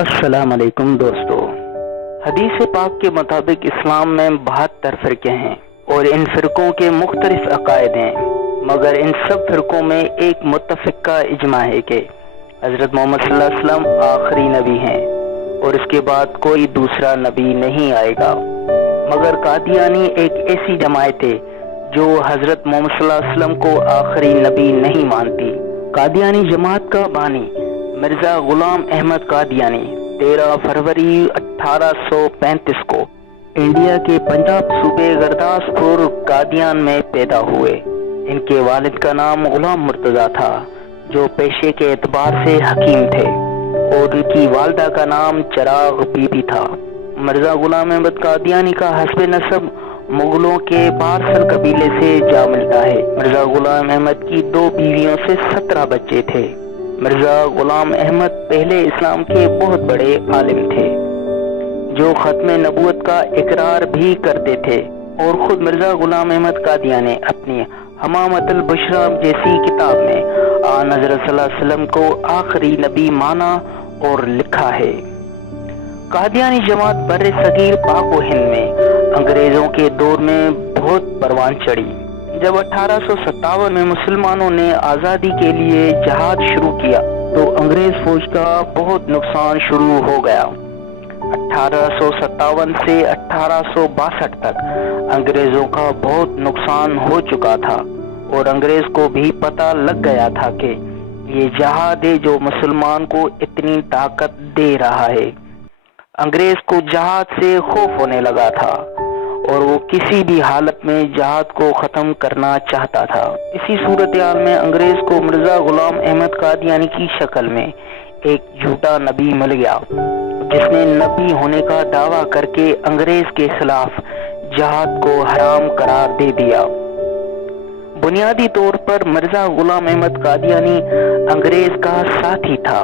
السلام علیکم دوستو۔ حدیث پاک کے مطابق اسلام میں 72 فرقے ہیں اور ان فرقوں کے مختلف عقائد ہیں، مگر ان سب فرقوں میں ایک متفقہ اجماع ہے کہ حضرت محمد صلی اللہ علیہ وسلم آخری نبی ہیں اور اس کے بعد کوئی دوسرا نبی نہیں آئے گا۔ مگر قادیانی ایک ایسی جماعت ہے جو حضرت محمد صلی اللہ علیہ وسلم کو آخری نبی نہیں مانتی۔ قادیانی جماعت کا بانی مرزا غلام احمد قادیانی 13 فروری 1835 کو انڈیا کے پنجاب صوبے گرداسپور قادیان میں پیدا ہوئے۔ ان کے والد کا نام غلام مرتضیٰ تھا جو پیشے کے اعتبار سے حکیم تھے، اور ان کی والدہ کا نام چراغ بی بی تھا۔ مرزا غلام احمد قادیانی کا حسب نسب مغلوں کے بارسل قبیلے سے جا ملتا ہے۔ مرزا غلام احمد کی 2 بیویوں سے 17 بچے تھے۔ مرزا غلام احمد پہلے اسلام کے بہت بڑے عالم تھے جو ختم نبوت کا اقرار بھی کرتے تھے، اور خود مرزا غلام احمد قادیانی نے اپنی حمامت البشرا جیسی کتاب میں آن حضرت صلی اللہ علیہ وسلم کو آخری نبی مانا اور لکھا ہے۔ قادیانی جماعت بر صغیر پاک و ہند میں انگریزوں کے دور میں بہت پروان چڑھی۔ جب 1857 میں مسلمانوں نے آزادی کے لیے جہاد شروع کیا تو انگریز فوج کا بہت نقصان شروع ہو گیا۔ 1857 سے 1862 تک انگریزوں کا بہت نقصان ہو چکا تھا، اور انگریز کو بھی پتہ لگ گیا تھا کہ یہ جہاد ہے جو مسلمان کو اتنی طاقت دے رہا ہے۔ انگریز کو جہاد سے خوف ہونے لگا تھا اور وہ کسی بھی حالت میں جہاد کو ختم کرنا چاہتا تھا۔ اسی صورتحال میں انگریز کو مرزا غلام احمد قادیانی کی شکل میں ایک جھوٹا نبی مل گیا جس نے نبی ہونے کا دعویٰ کر کے انگریز کے خلاف جہاد کو حرام قرار دے دیا۔ بنیادی طور پر مرزا غلام احمد قادیانی انگریز کا ساتھی تھا،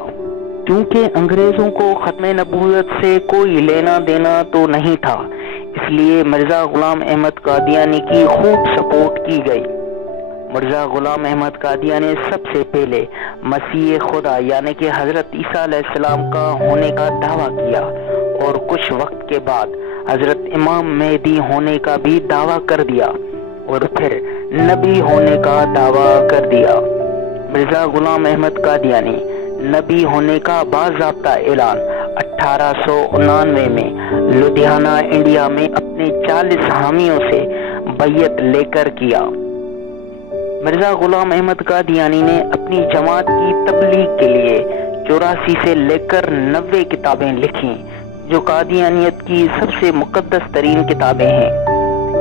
کیونکہ انگریزوں کو ختم نبوت سے کوئی لینا دینا تو نہیں تھا، اس لیے مرزا غلام احمد قادیانی کی خوب سپورٹ کی گئی۔ مرزا غلام احمد قادیانی نے سب سے پہلے مسیح خدا یعنی کہ حضرت عیسیٰ علیہ السلام کا ہونے کا دعویٰ کیا، اور کچھ وقت کے بعد حضرت امام مہدی ہونے کا بھی دعویٰ کر دیا، اور پھر نبی ہونے کا دعویٰ کر دیا۔ مرزا غلام احمد قادیانی نبی ہونے کا باضابطہ اعلان 1899 میں لدھیانہ انڈیا میں اپنے 40 حامیوں سے بیعت لے کر کیا۔ مرزا غلام احمد قادیانی نے اپنی جماعت کی تبلیغ کے لیے 84 سے لے کر 90 کتابیں لکھیں جو قادیانیت کی سب سے مقدس ترین کتابیں ہیں۔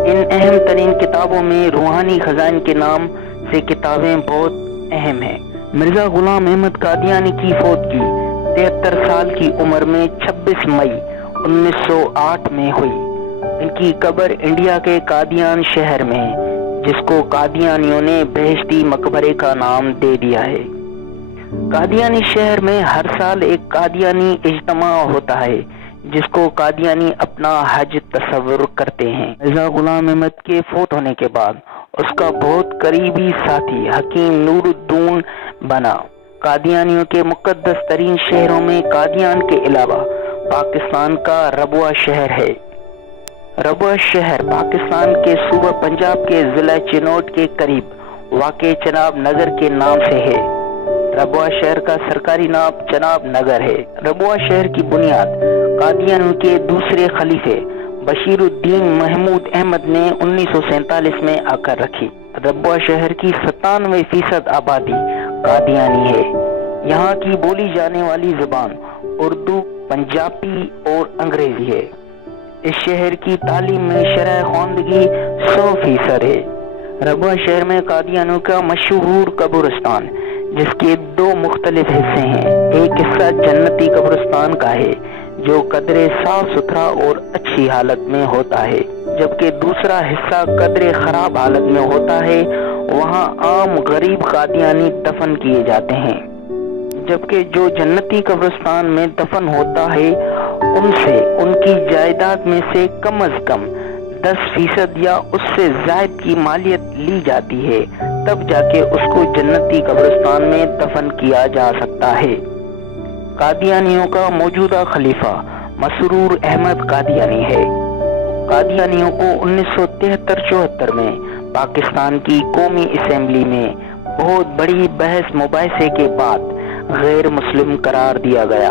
ان اہم ترین کتابوں میں روحانی خزائن کے نام سے کتابیں بہت اہم ہیں۔ مرزا غلام احمد قادیانی کی فوتگی 73 سال کی عمر میں 26 مئی 1908 میں ہوئی۔ ان کی قبر انڈیا کے قادیان شہر میں ہے، جس کو قادیانیوں نے بہشتی مقبرے کا نام دے دیا ہے۔ قادیانی شہر میں ہر سال ایک قادیانی اجتماع ہوتا ہے جس کو قادیانی اپنا حج تصور کرتے ہیں۔ مرزا غلام احمد کے فوت ہونے کے بعد اس کا بہت قریبی ساتھی حکیم نور الدین بنا۔ قادیانیوں کے مقدس ترین شہروں میں قادیان کے علاوہ پاکستان کا ربوہ شہر ہے۔ ربوہ شہر پاکستان کے صوبہ پنجاب کے ضلع چنوٹ کے قریب واقع چناب نگر کے نام سے ہے۔ ربوہ شہر کا سرکاری نام چناب نگر ہے۔ ربوہ شہر کی بنیاد قادیانیوں کے دوسرے خلیفے بشیر الدین محمود احمد نے 1947 میں آ کر رکھی۔ ربوہ شہر کی 97% آبادی قادیانی ہے۔ یہاں کی بولی جانے والی زبان اردو، پنجابی اور انگریزی ہے۔ اس شہر کی تعلیم میں شرح خواندگی 100% ہے۔ ربوہ شہر میں قادیانیوں کا مشہور قبرستان جس کے 2 مختلف حصے ہیں۔ ایک حصہ جنتی قبرستان کا ہے جو قدرے صاف ستھرا اور اچھی حالت میں ہوتا ہے، جبکہ دوسرا حصہ قدرے خراب حالت میں ہوتا ہے۔ وہاں عام غریب قادیانی دفن کیے جاتے ہیں، جبکہ جو جنتی قبرستان میں دفن ہوتا ہے ان سے ان کی جائیداد میں سے کم از کم 10% یا اس سے زائد کی مالیت لی جاتی ہے، تب جا کے اس کو جنتی قبرستان میں دفن کیا جا سکتا ہے۔ قادیانیوں کا موجودہ خلیفہ مسرور احمد قادیانی ہے۔ قادیانیوں کو 1973-74 میں پاکستان کی قومی اسمبلی میں بہت بڑی بحث مباحثے کے بعد غیر مسلم قرار دیا گیا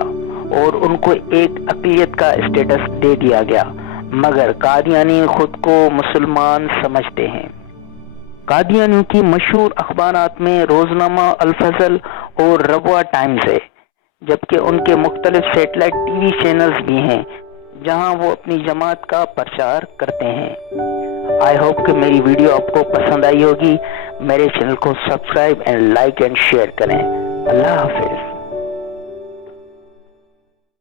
اور ان کو ایک اقلیت کا اسٹیٹس دے دیا گیا، مگر قادیانی خود کو مسلمان سمجھتے ہیں۔ قادیانیوں کی مشہور اخبارات میں روزنامہ الفضل اور ربوہ ٹائمز ہے، جبکہ ان کے مختلف سیٹلائٹ ٹی وی چینلز بھی ہیں جہاں وہ اپنی جماعت کا پرچار کرتے ہیں۔ آئی ہوپ کہ میری ویڈیو آپ کو پسند آئی ہوگی۔ میرے چینل کو subscribe and like and share کریں۔ اللہ حافظ۔